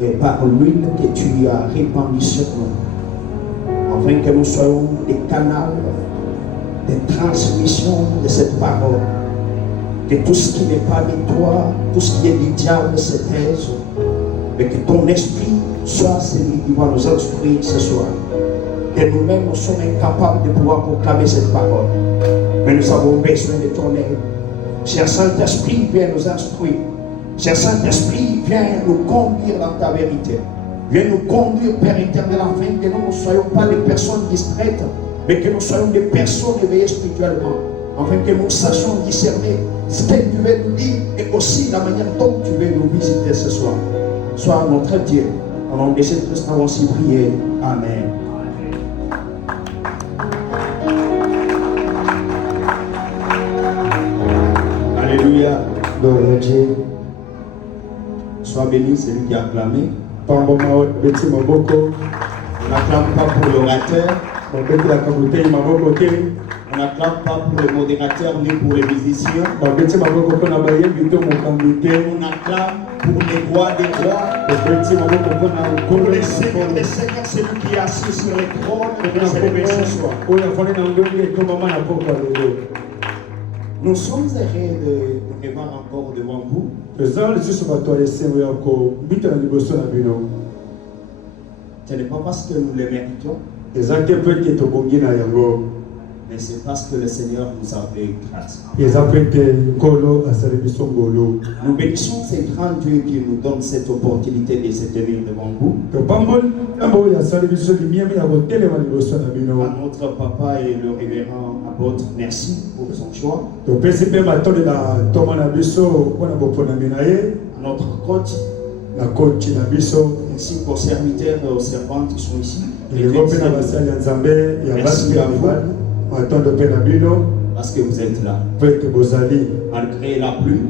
et par l'huile que tu as répandue sur nous, afin que nous soyons des canaux de transmission de cette parole. Que tout ce qui n'est pas de toi, tout ce qui est du diable se taise, mais que ton esprit soit celui qui va nous instruire ce soir. Que nous-mêmes nous sommes incapables de pouvoir proclamer cette parole, mais nous avons besoin de ton aide. Cher Saint-Esprit, viens nous instruire. Cher Saint-Esprit, viens nous conduire dans ta vérité. Viens nous conduire, Père éternel, afin que nous ne soyons pas des personnes distraites, mais que nous soyons des personnes éveillées spirituellement, afin que nous sachions discerner ce que tu veux nous dire et aussi la manière dont tu veux nous visiter ce soir. Sois notre Dieu. Au nom de Jésus-Christ, nous avons ainsi prié. Amen. Alléluia. Gloire à Dieu. Sois béni, c'est lui qui a acclamé. On n'acclame pas pour l'orateur. On n'acclame pas pour le modérateur ni pour les musiciens. On acclame pour les rois des rois. Pour les seigneurs des seigneurs, c'est lui qui est assis sur le trône et nous célébrer ce soir. Nous sommes heureux de nous revoir encore devant vous. Ce n'est pas parce que nous le méritons, mais c'est parce que le Seigneur nous a fait grâce. Nous bénissons ce grand Dieu qui nous donne cette opportunité de se tenir devant vous. À notre papa et le révérend apôtre, merci pour son choix. À notre coach, ainsi qu'aux serviteurs et aux servantes qui sont ici. Merci à vous. Parce que vous êtes là. Malgré la pluie,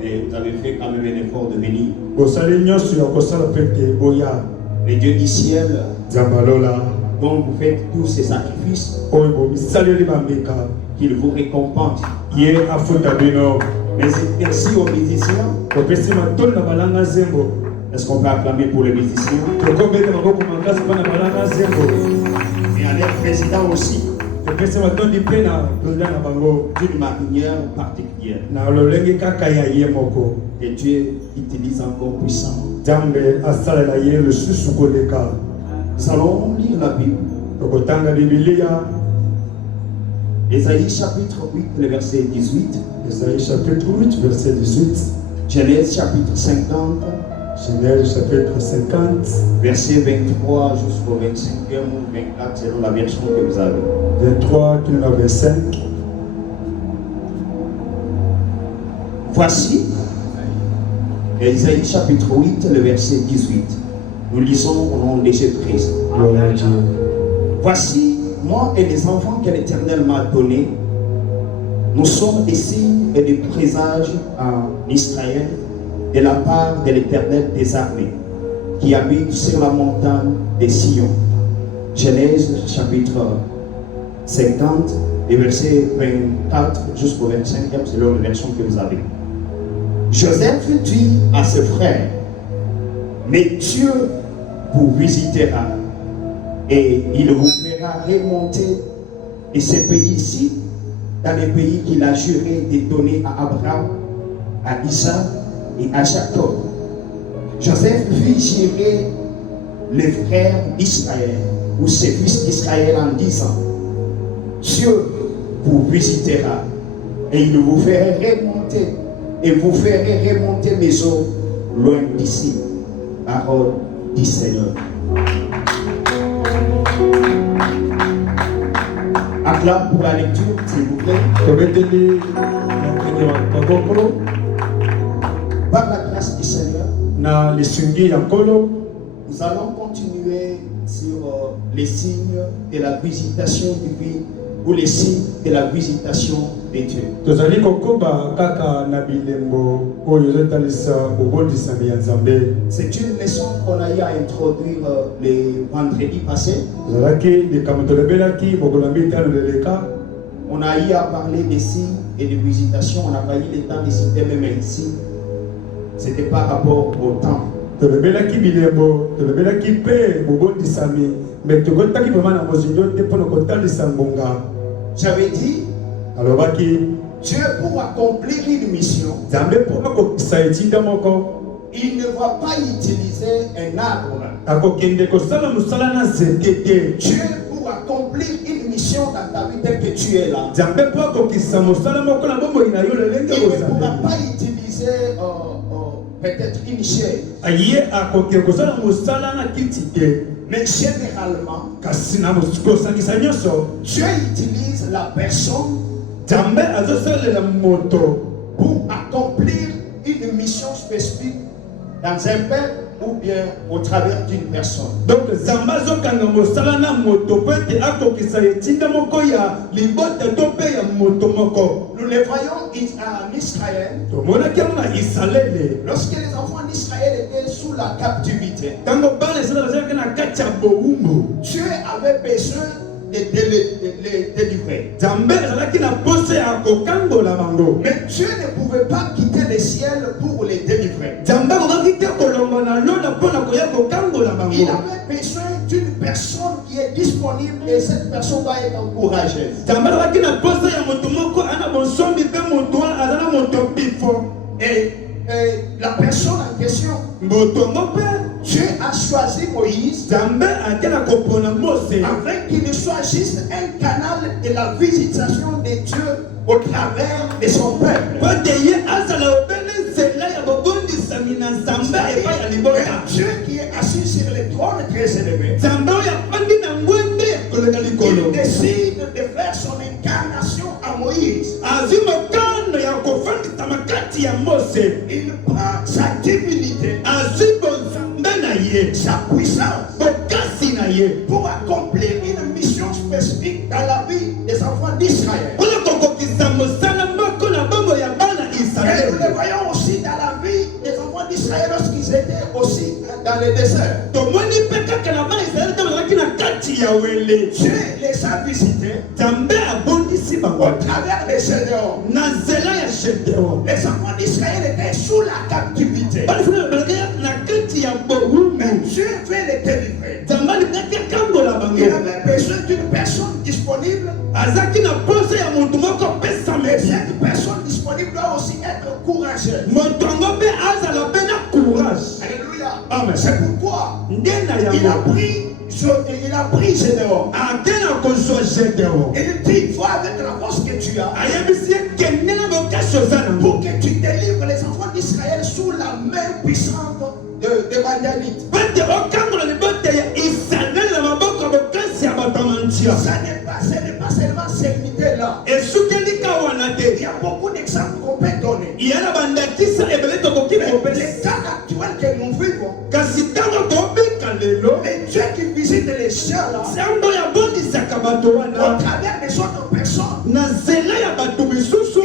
mais vous avez fait quand même un effort de venir. Le Dieu du ciel, dont vous faites tous ces sacrifices, qu'il vous récompense. Mais merci aux musiciens. Est-ce qu'on peut acclamer pour les musiciens? Et à leur président aussi, d'une manière particulière. Et Dieu utilise encore puissamment. Nous allons lire la Bible. Ésaïe chapitre 8, le verset 18. Ésaïe chapitre 8, verset 18. Genèse chapitre 50. Genèse chapitre 50. Verset 23 jusqu'au 25e ou 24 selon la version que vous avez. 23 à 25. Voici Ésaïe chapitre 8, le verset 18. Nous lisons au nom de Jésus-Christ. Voici, moi et les enfants que l'Éternel m'a donnés, nous sommes des signes et des présages en Israël de la part de l'Éternel des armées, qui habite sur la montagne des Sion. Genèse chapitre 50, et verset 24 jusqu'au 25e, selon la version que vous avez. Joseph dit à ses frères, mais Dieu vous visitera et il vous fera remonter de ce pays-ci dans les pays qu'il a juré de donner à Abraham, à Isaac et à Jacob. Joseph fit gérer les frères d'Israël ou ses fils d'Israël en disant, Dieu vous visitera et il vous fera remonter et vous ferez remonter mes eaux loin d'ici. Parole du Seigneur. Acclame pour la lecture, s'il vous plaît. Par la grâce du Seigneur, nous allons continuer sur les signes de la visitation divine ou les signes de la visitation de Dieu. C'est une leçon qu'on a eu à introduire le vendredi passé. On a eu à parler des signes et de visitation. On n'a pas eu le temps de citer même un signe. c'était par rapport au temps. tolobelaki bilembo tolobelaki mpe bobondisami me tokotaki vraimen na mozindo te mpo na kotalisa ngonga. J'avais dit, alobaki Dieu pour accomplir une mission, nzambe mpo akokisa etinda moko il ne va pas utiliser un arbre. akokende kosala mosala na nzete te. Dieu pour accomplir une mission dans ta vie telle que tu es là, nzambe mpo akokisa mosala moko na bomoi na yo lelenge il ne pourra ozali pas utiliser peut-être une chaise. ye akoki kosala mosala na kiti te. Mais généralement, kasi na kosangisa nyonso Dieu utilise la personne nzambe azosalela moto pour accomplir une mission spécifique dans un peuple ou bien au travers d'une personne. donc nzambe azokanga mosala na moto mpo ete akokisa etinda moko ya libota to mpe ya moto moko. Nous le voyons en Israël, tomonaki yango na isalele lorsque les enfants d'Israël étaient sous la captivité. ntango bana esala bazalaki na kati ya bowumbu Dieu avait besoin de les délivrer. nzambe azalaki na poso ya kokangola bango. Mais Dieu ne pouvait pas quitter le ciel pour les délivrer. nzambe akokaki te kolonga na lola mpo na koya kokangola bango. Il avait besoin d'une personne qui est disponible et cette personne doit être encourageuse. nzambe azalaki na poso ya moto moko ana bonsombi mpe moto wana aza na moto bifo. Et la personne en question, moto ngo mpe Dieu a choisi Moïse nzambe ake na kopona mose afin qu'il ne soit juste un canal de la visitation de Dieu au travers de son peuple. po te ye azala obele nzela ya bobondisami na nzambe epai ya libota. Dieu qui est assis sur le trône très élevé, nzambe oyo afandi na ngwende ya kolenga likolo il décide de faire son incarnation à Moïse. azwi mokano ya kofandisama kati ya mose. Il prend sa divinité, azwi bonzambe na ye sa puissance bokasi na ye pour accomplir une mission spécifique dans la vie des enfants d'Israël. mpona kokokisa mosala moko na bongo ya bana Et nous israele. le voyons aussi dans la vie des enfants d'Israël lorsqu'ils étaient aussi dans le désert. tomoni mpe kaka na bana israele ntango bazalaki na kati ya wele. Dieu les a visités nzambe abondisi bango au travers des Gédéons. na nzela ya Gédéon. Les enfants d'Israël étaient sous la captivité. balifuna balaki na kati ya bowumbu. Mais Dieu veut les délivrer. nzambe alingaki akangola Il bango. avait besoin d'une personne disponible. azalaki na poso ya motu moko pesa Mais mesi. cette personne disponible doit aussi être courageuse. moto yango mpe azala mpe na courage. Alléluia. Amen. C'est pourquoi nde na il a yango pris Gédéon. ake na kozwa Gédéon. Et il dit, va avec la force que tu as ayebisi ye kende na bokasi oza nango pour que tu délivres les enfants d'Israël sous la main puissante de Madianite. po ete okangola libota ya Israele na maboko ya bokasi ya bato ya mantia. Ce n'est pas seulement cette idée-là. esukeli ka wana Il y te. a beaucoup d'exemples qu'on peut donner. iya na bandakisa ebele tokoki Mais kopesa. l'état actuel que nous vivons, kasi ntango tobika lelo le Dieu qui visite les gens là, nzambe oyo abondisaka bato au wana travers des autres personnes, na nzela ya bato misusu.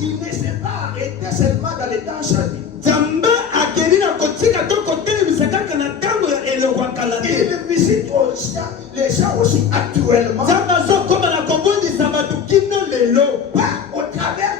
il ne s'est pas arrêté seulement dans les temps jadis. nzambe akeli na kotika to kotelemisa kaka na ntango ya eloko ya kala te. Il visite les gens aussi actuellement, nzambe azokoma na kobondisa bato kino lelo. pas au travers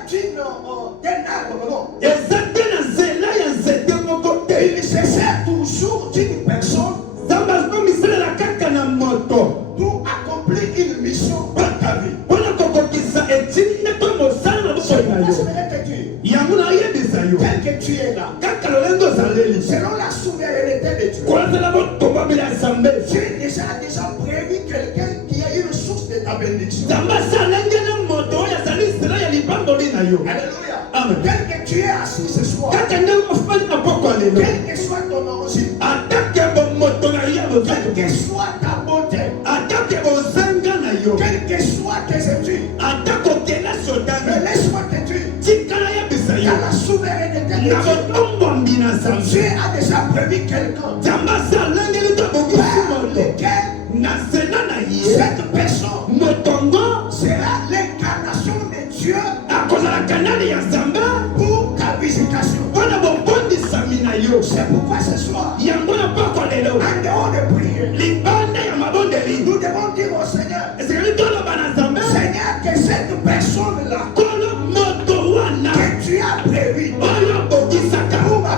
d'un arbre, non. eza te na nzela ya nzete moko te. Il se sert toujours d'une personne nzambe azomisalela kaka na moto pour accomplir une mission dans ta vie. mpona kokokisa etindi to mosala na C'est bokoyi na pourquoi yo. je vais te dire, yango nayebisa yo tel que tu es là, kaka lolenge ozaleli selon la souveraineté de Dieu, kozala botombameli ya nzambe. Dieu a déjà prévu quelqu'un qui a une source de ta bénédiction. nzambe asalenge na moto oyo azali nzela ya libamboli na yo. Alléluia. Amen. Tel que tu es assis ce soir, kaka ndenge ofali na poko ya lelo quel que soit ton origine, atake bomoto na yo ya quelle bozoto, que soit ta beauté, atake bozanga na yo, quelles que soient tes études, atake okela mais sotani, laisse-moi te dire, tikala yebisa yo dans la souveraineté de na Dieu, botombwambi na nzambe. Dieu a déjà prévu quelqu'un nzambe asalengeli to bokisi par moto lequel na nzela na ye. cette personne motongo sera l'incarnation de Dieu akozala kanali ya nzambe pour ta visitation. mpona bobondisami na yo. C'est pourquoi ce soir, yango na poko lelo en dehors de prier, libanda ya mabondeli nous devons dire au Seigneur, esekali toloba na nzambe Seigneur, que cette personne-là kolo moto wana que tu as prévu oyo abokisaka pour ma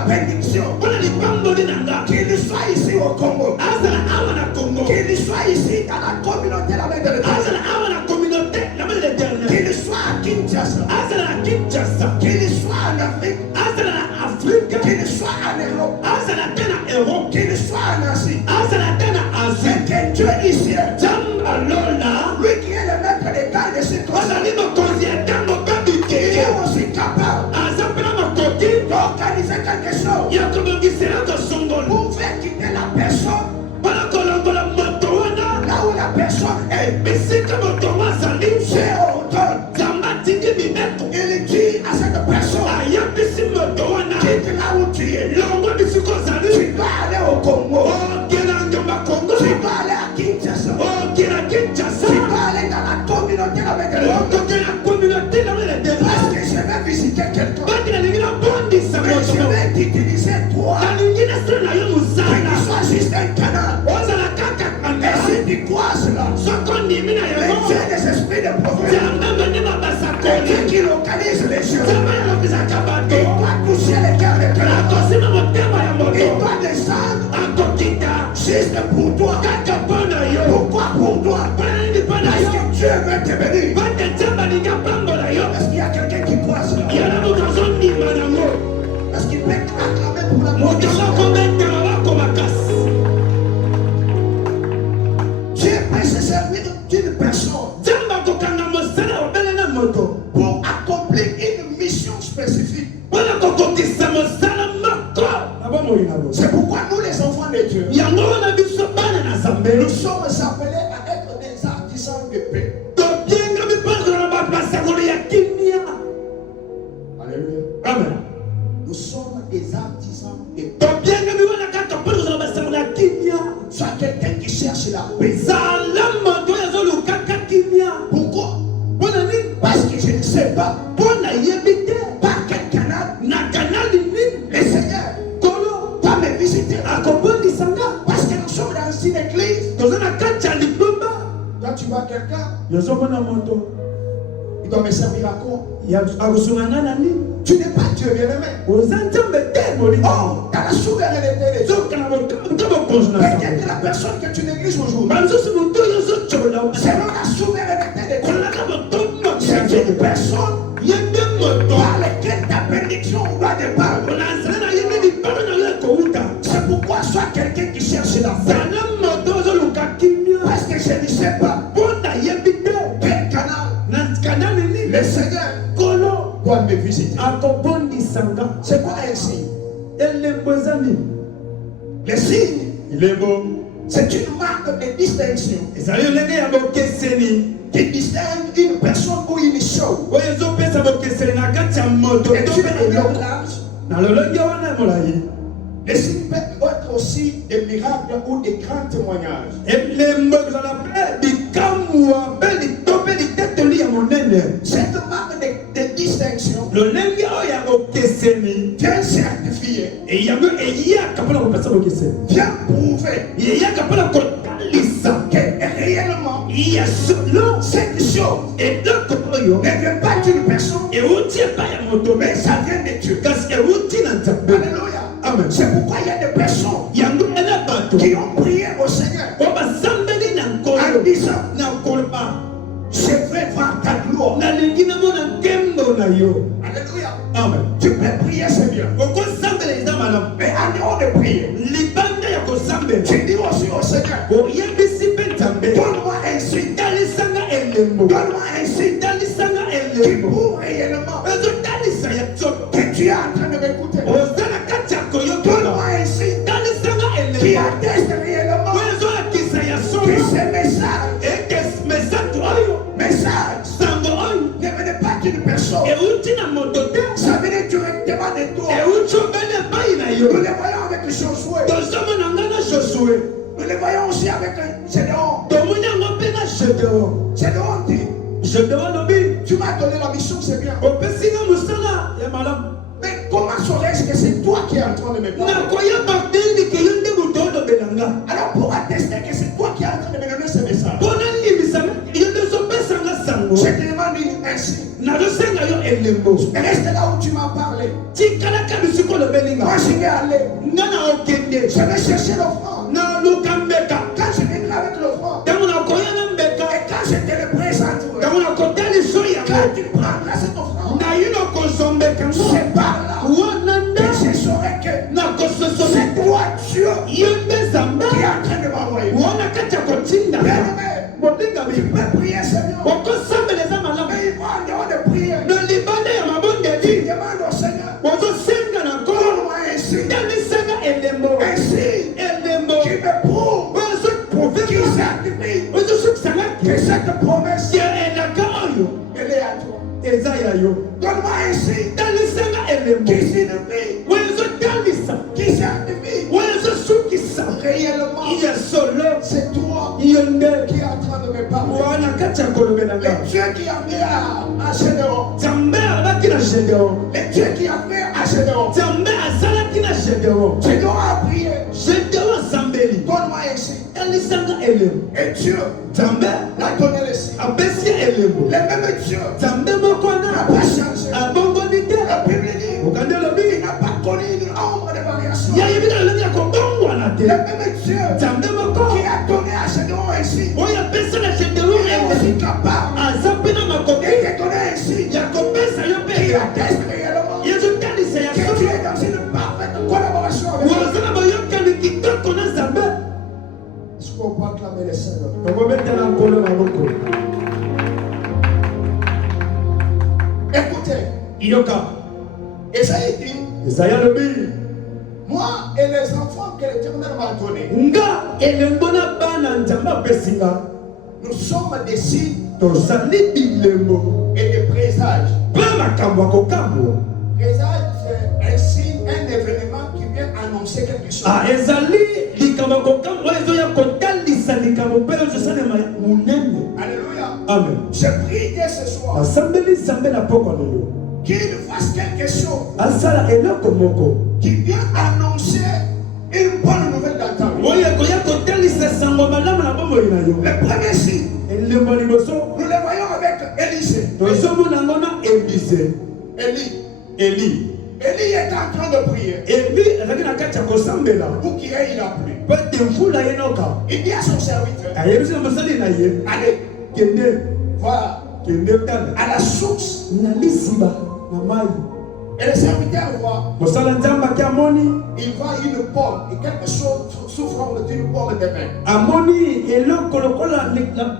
soit ici au Congo, qu'il soit ici dans la communauté la main de l'Éternel, qu'il soit à Kinshasa, qu'il soit en Afrique, qu'il soit en Europe, qu'il soit en Asie, mais que Dieu ici, lui qui est le maître des temps et des circonstances, il est aussi capable d'organiser quelque chose pour faire quitter la personne là où la personne est. C'est autant. Il dit à cette personne, quitte là où tu es. Tu dois aller au Congo. Tu dois aller à Kinshasa. Tu dois aller dans la communauté avec l'autre. Parce que je vais visiter quelqu'un. Mais je vais t'utiliser toi. Que tu sois juste un canal. Et si tu croises là, mais Dieu des esprits de prophète. Et Dieu qui localise les choses. Il doit toucher les cœurs des cœurs. Il doit descendre juste pour toi. Pourquoi pour toi? Parce que Dieu veut te bénir. Est-ce qu'il y a quelqu'un qui croit cela? Est-ce qu'il peut acclamer pour la mort? Dieu peut se servir d'une personne pour accomplir une mission spécifique. C'est pourquoi nous les enfants de Dieu, nous sommes appelés à être des artisans de paix. Alléluia. Amen. Nous sommes des artisans de paix. Soit quelqu'un qui cherche la paix. Pourquoi? Parce que je ne sais pas par quel canal le Seigneur va me visiter. Parce que nous sommes dans une église. Quand tu vois quelqu'un, il doit me servir à quoi? Tu n'es pas Dieu bien-aimé. Oh, dans la souveraineté de Dieu. Peut-être la personne que tu négliges aujourd'hui, selon la souveraineté de Dieu, c'est une personne par laquelle ta bénédiction doit dépendre. C'est pourquoi soit quelqu'un qui cherche la paix. Parce que je ne sais pas quel canal le Seigneur doit me visiter. C'est quoi un signe? Le signe, c'est une marque de distinction qui distingue une personne ou une chose. Et tu es l'autre. Les signes peuvent être aussi des miracles ou des grands témoignages. Cette marque de distinction vient certifier, vient prouver que réellement cette chose ne vient pas d'une personne, mais ça vient de Dieu. Alléluia. Amen. C'est pourquoi il y a des personnes qui ont prié au Seigneur en disant, je vais voir ta gloire. Alléluia. Amen. Tu peux prier, c'est bien. Mais en dehors de prier, tu dis aussi au Seigneur, donne-moi un signe. Donne-moi un signe qui prouve réellement que tu es en train de m'écouter. Donne-moi un signe qui atteste réellement que ce message ne venait pas d'une personne. Ça venait directement de toi. Nous les voyons avec Josué. Nous les voyons aussi avec Gédéon. Gédéon dit, tu m'as donné la mission, c'est bien. Mais comment saurais-je que c'est toi qui es en train de me parler? Alors pour attester que c'est toi qui es en train de me donner ce message, je te demande ainsi. Reste là où tu m'as parlé. le belinga. Moi, je vais aller. Nana okende. Je vais chercher l'offrande. Na lukambeka. Quand je viendrai avec l'offrande, Tango na koyana mbeka. et quand je te le présenterai, Tango na kotali soya. quand tu prendras cette offrande, Na yuno kozombeka. c'est par là Wananda. que je saurai que Na kososo. c'est toi, Dieu, Yembe zamba. qui est en train de m'envoyer. Wana kacha kotinda. Bien-aimé, Bolinga tu bi. peux prier, Seigneur. Okosambeleza malamu. Mais il va en dehors de prier. Na libane ya mabondeli. Demande au Seigneur, Ozosenga na nkolo. donne-moi un signe. Talisanga elembo. Un signe Elembo. qui me prouve, Ozoprouve qui que certifie ozosukisanga que cette promesse, ya elaka oyo elle est à toi. eza ya yo. Donne-moi un signe Talisanga elembo. qui signifie, Wezotalisa. qui certifie Wezosukisa. réellement, Ya solo. c'est toi Yo nde. qui est en train de me parler. Wana kati ya kolobela Le nga. Dieu qui a fait à Gédéon, Nzambe alaki na Gédéon. le Dieu qui a fait à Gédéon, Nzambe azalaki na Gédéon. Gédéon a prié, Gédéon azambeli. donne-moi un signe. Talisanga elembo. Et Dieu Nzambe l'a donné le signe. apesi elembo. Le même Dieu Nzambe moko n'a wana pas changé. abongoli te. La Bible dit, Okande il lobi. n'a pas connu une ombre de variation. yayebi na lolenge ya kobongwana te. Le même Dieu Nzambe moko qui a donné à Gédéon un signe, oyo apesa na Gédéon il est elembo. aussi capable aza mpe na de makoki te donner un signe ya kopesa yo mpe qui elembo. atteste réellement yezotalisa ya que tu soki es dans une parfaite collaboration avec Dieu. waza na boyokani kitoko na Nzambe. Est-ce qu'on peut acclamer le Seigneur? tokobetela nkolo na moko. Écoutez, yoka Esaïe dit, ezaya lobi moi et les enfants que l'Éternel m'a donnés, nga elembo na bana Nzambe apesi nga nous sommes des signes tozali bilembo et des présages. mpe makambo ya kokambwa. Présage, c'est un signe, un événement qui vient annoncer quelque chose. ezali likambo ya kokambwa oyo ezoya kotalisa likambo mpe ezosalema monene. Alléluia. Amen. Je prie dès ce soir nasambeli Nzambe na pokwa lelo qu'il fasse quelque chose asala eloko moko qui vient annoncer une bonne nouvelle dans ta vie. oyo ekoya kotalisa sango malamu na bomoi na yo. Le premier signe, elembo ya liboso nous le voyons avec Élisée. tozomona ngo na Élise. Élie est en train de prier. Eli azalaki na kati ya kosambela Pour qu'il ait la pluie. mpo ete mvula enoka. Il dit à son serviteur, ayebisi na mosali na ye allez, kende va kende tala à la source. na lisiba na mai. Et le serviteur voit, mosala Nzambe aki amoni il voit une pomme et quelque chose sous forme d'une pomme de main. amoni eloko lokola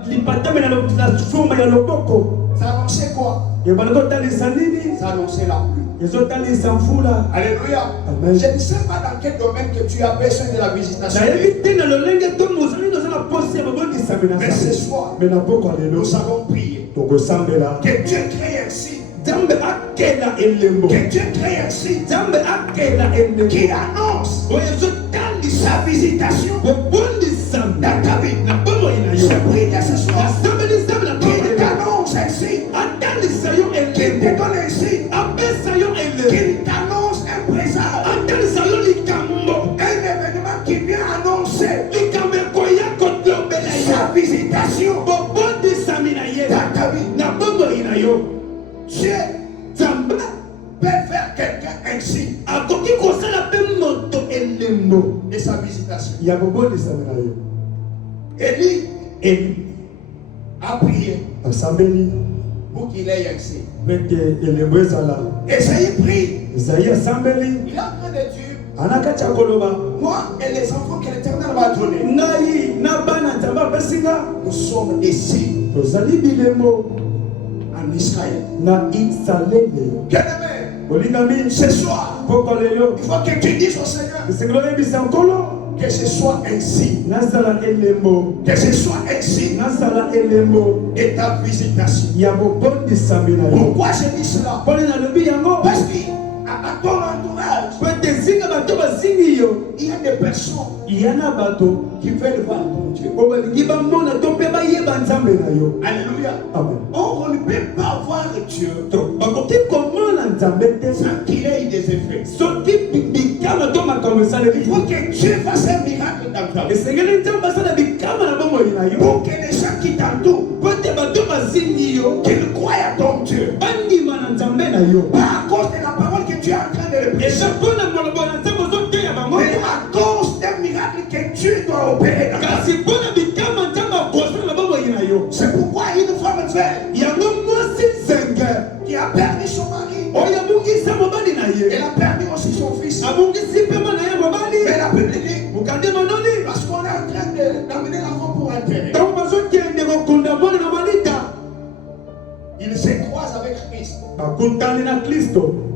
lipatame na forme ya loboko. Ça annonçait quoi? ebali kotalisa nini? Ça annonçait la pluie. ezotalisa mvula. Alléluia. Amen. Je ne sais pas dans quel domaine que tu as besoin de la visitation. nayebi te na lolenge to mozali toza na posi ya bobondisami na Mais ce Nzambe. soir, me na pokwa lelo nous allons prier. tokosambela Que Dieu crée un signe. Nzambe akela elembo. Que Dieu crée un signe Nzambe akela elembo qui annonce oyo ezotalisa sa visitation bobondisami dans ta vie. na bomoi na yo. Je prie dès ce soir nasambeli Nzambe na qu'il pokwa t'annonce un signe, atalisa yo qu'il te elembo donne un signe, apesa yo elembo qu'il t'annonce un présage, atalisa yo likambo un événement qui vient annoncer likambo ekoya kolobela sa yo visitation bobondisami na ye dans ta vie. na bomoi na yo. Dieu Nzambe peut faire quelqu'un un signe akoki kosala mpe moto elembo de sa visitation. ya bobondisami na yo. Élie Eli a prié asambeli pour qu'il ait un signe. mpe ete elembo ezala. Esaïe prie. Ezayi asambeli Il est en train de dire, ana kati ya koloba moi et les enfants que l'Éternel m'a donnés, ngai na bana Nzambe apesi nga nous sommes des signes tozali bilembo en Israël. na Israele. Bien-aimé, olingami ce soir, pokwa lelo il faut que tu dises au Seigneur esengeli oyebisa nkolo que ce soit un signe, nazala elembo que ce soit un signe nazala elembo de ta visitation. ya bobondisami na yo. Pourquoi je dis cela? mpona nalobi yango Parce qu'à ton entourage, po ete zinga bato bazingi yo il y a des personnes ya na bato qui veulent voir ton Dieu. oyo balingi bamona to mpe bayeba Nzambe na yo. Alléluia. Amen. On ne peut pas voir Dieu to bakoki komona Nzambe te sans qu'il ait des effets. soki bikama to makambo Il esaleli. faut que Dieu fasse un miracle dans ta vie. esengeli Nzambe asala bikama na bomoi na yo Pour que les gens qui t'entourent, po ete bato bazingi yo qu'ils croient à ton Dieu. bandima na Nzambe na yo. Pas à cause de la parole que tu es en train de péché. Mais à cause des miracles que Dieu doit opérer dans ta vie. C'est pourquoi une femme veuve qui a perdu son mari, elle a perdu aussi son fils. Mais la Bible dit, parce qu'on est en train d'amener l'enfant pour enterrer, il se croise avec Christ.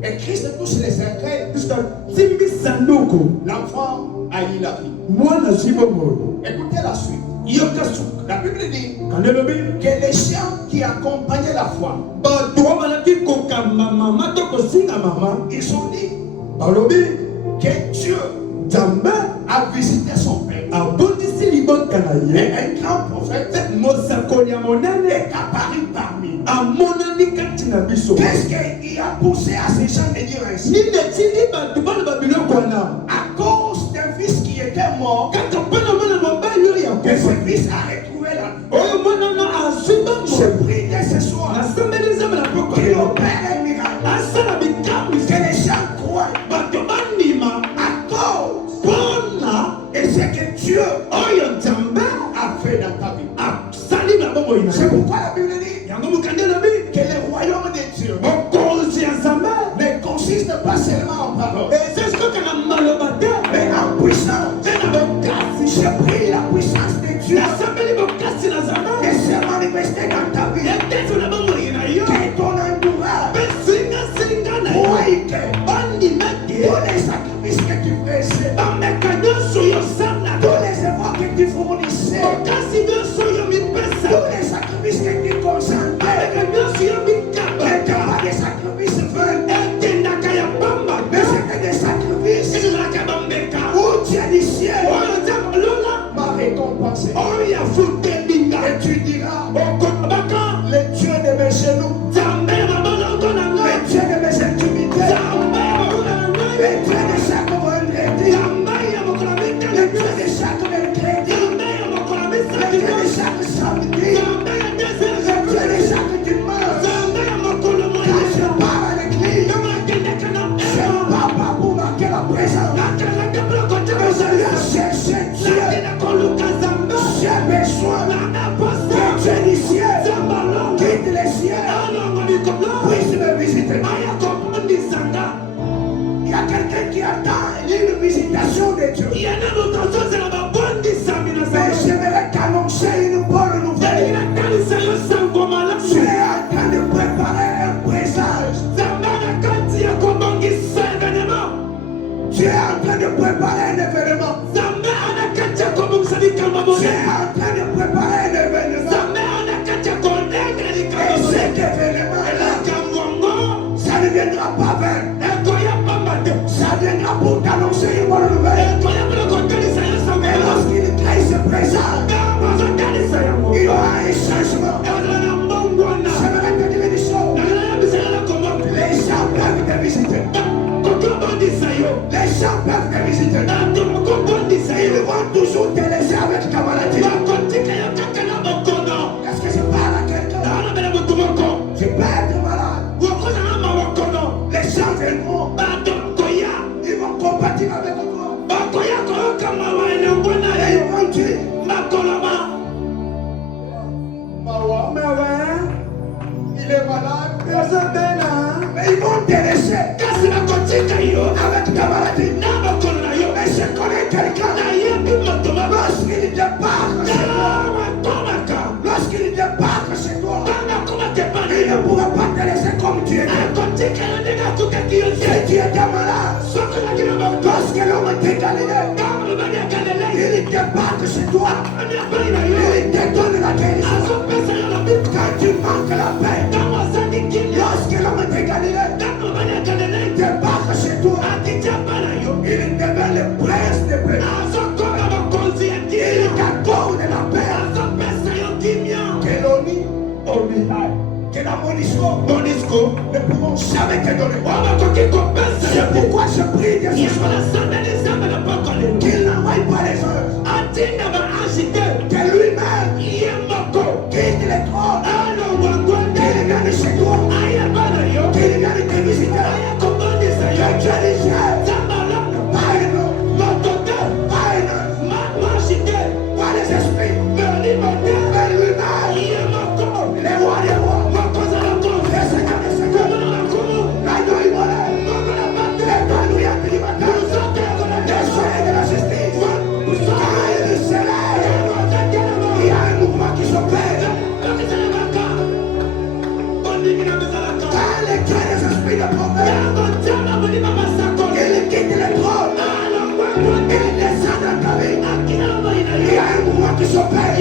Et Christ touche les cercueils. L'enfant a eu la vie. Écoutez la suite. La Bible dit que les chiens qui accompagnaient la foi, ils ont dit que Dieu a visité son père. Et un grand prophète est apparu parmi nous. Qu'est-ce qui a poussé à ces gens de dire ainsi? À cause d'un fils qui était mort, que ce fils a retrouvé la vie. Je prie dès ce soir qu'il opère un miracle. Que les gens croient à cause et ce que Dieu a fait dans ta vie. C'est pourquoi la Bible dit que le royaume de Dieu ne consiste pas seulement en parole, mais en puissance. Je prie la puissance de Dieu et se manifester dans ta vie. Que ton entourage croit que tous les sacrifices que tu faisais, tous les efforts que tu fournissais, tous les sacrifices que tu concentrais, n'étaient pas des sacrifices vains, mais c'était des sacrifices où Dieu du ciel m'a récompensé. Et tu diras, le Dieu de mes genoux, le Dieu de mes intimités, le Dieu de chaque vendredi, le Dieu de chaque mercredi, le Dieu de chaque samedi, le Dieu de chaque dimanche. Quand je pars à l'église, je ne pars pas pour marquer la présence, mais je viens chercher Dieu. J'ai besoin que Dieu du ciel quitte les cieux, puisse me visiter. Il y a quelqu'un qui attend une visitation de Dieu. Mais j'aimerais t'annoncer une bonne nouvelle. Tu es en train de préparer un présage. Tu es en train de préparer un événement. Tu es en train de préparer un événement. Et cet événement-là, ça ne viendra pas vain. Ça viendra pour t'annoncer une bonne nouvelle. Et lorsqu'il crée ce présage, il y aura un changement. J'aimerais te dire une chose. Les gens peuvent te visiter. Les gens peuvent te visiter. Ils vont toujours te laisser avec ta maladie. Est-ce que je parle à quelqu'un? Je peux être malade. Les gens viendront. Ils vont compatir avec toi. Et ils vont dire, Mawa, il est malade. Mais ils vont te laisser avec ta maladie. Mais je connais quelqu'un. Lorsqu'il débarque chez toi, il ne pourra pas te laisser comme tu es. Si tu étais malade, lorsque l'homme était Galilée, il débarque chez toi, il te donne la guérison. Quand tu manques la paix, lorsque l'homme était Galilée, débarque chez toi, il devient le prince de paix. Il t'accorde la paix. Que l'oni, que la monisco ne pourront jamais te donner. C'est pourquoi je prie Dieu ce soir qu'il n'envoie pas les heures, que lui-même quitte les trônes, qu'il vienne chez toi, qu'il vienne te visiter, que Dieu le soleil de la justice, quand il se lève, il y a un mouvement qui s'opère. Quand les cœurs des esprits de prophète, il quitte le trône, il descend dans ta vie. Il y a un mouvement qui s'opère.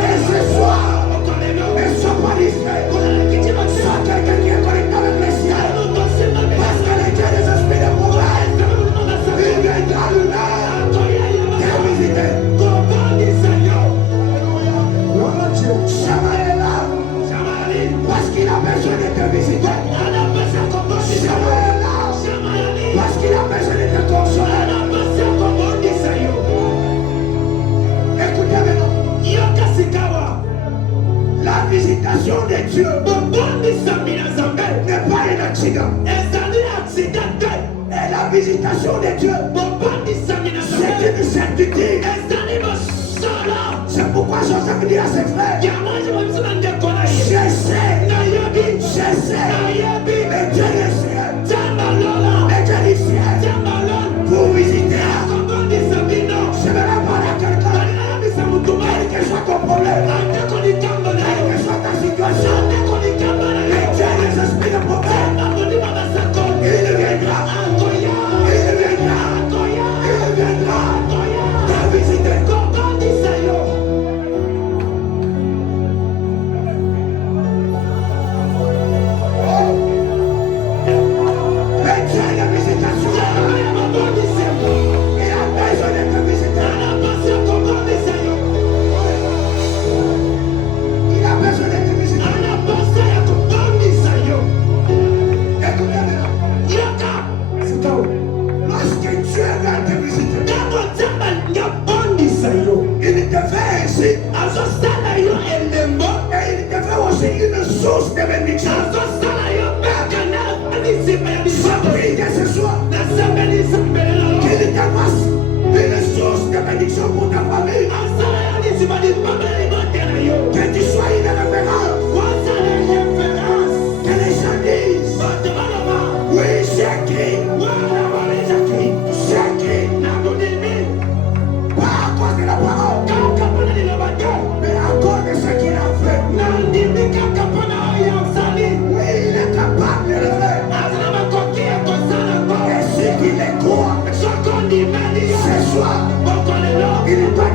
Et ce soir, ne sois pas distrait. Sois quelqu'un qui est connecté avec les cieux. Parce que les cœurs des esprits de prophète, il viendra lui-même te visiter. Shama est là. Parce qu'il a besoin de te visiter. Shama est là. Parce qu'il a besoin de te consoler. Écoutez maintenant. La visitation de Dieu n'est pas un accident. Et la visitation de Dieu, c'est une certitude. C'est pourquoi Joseph dit à ses frères, je sais, mais Dieu le sait. Mais Dieu le sait. Pour visiter, je vais la parler à quelqu'un. Quel que soit ton problème, quelle que soit ta situation, mais Dieu les esprits de prophète, il viendra te visiter. Source de bénédiction. Priez ce soir. Qu'il te fasse une source de bénédiction pour ta famille. Que tu sois une référence. Que les gens disent, oui, c'est qui? Pas à cause de la parole, mais à cause de ce qu'il a fait. Oui, il est capable de le faire. Et ce qu'il est quoi? Ce soir, il doit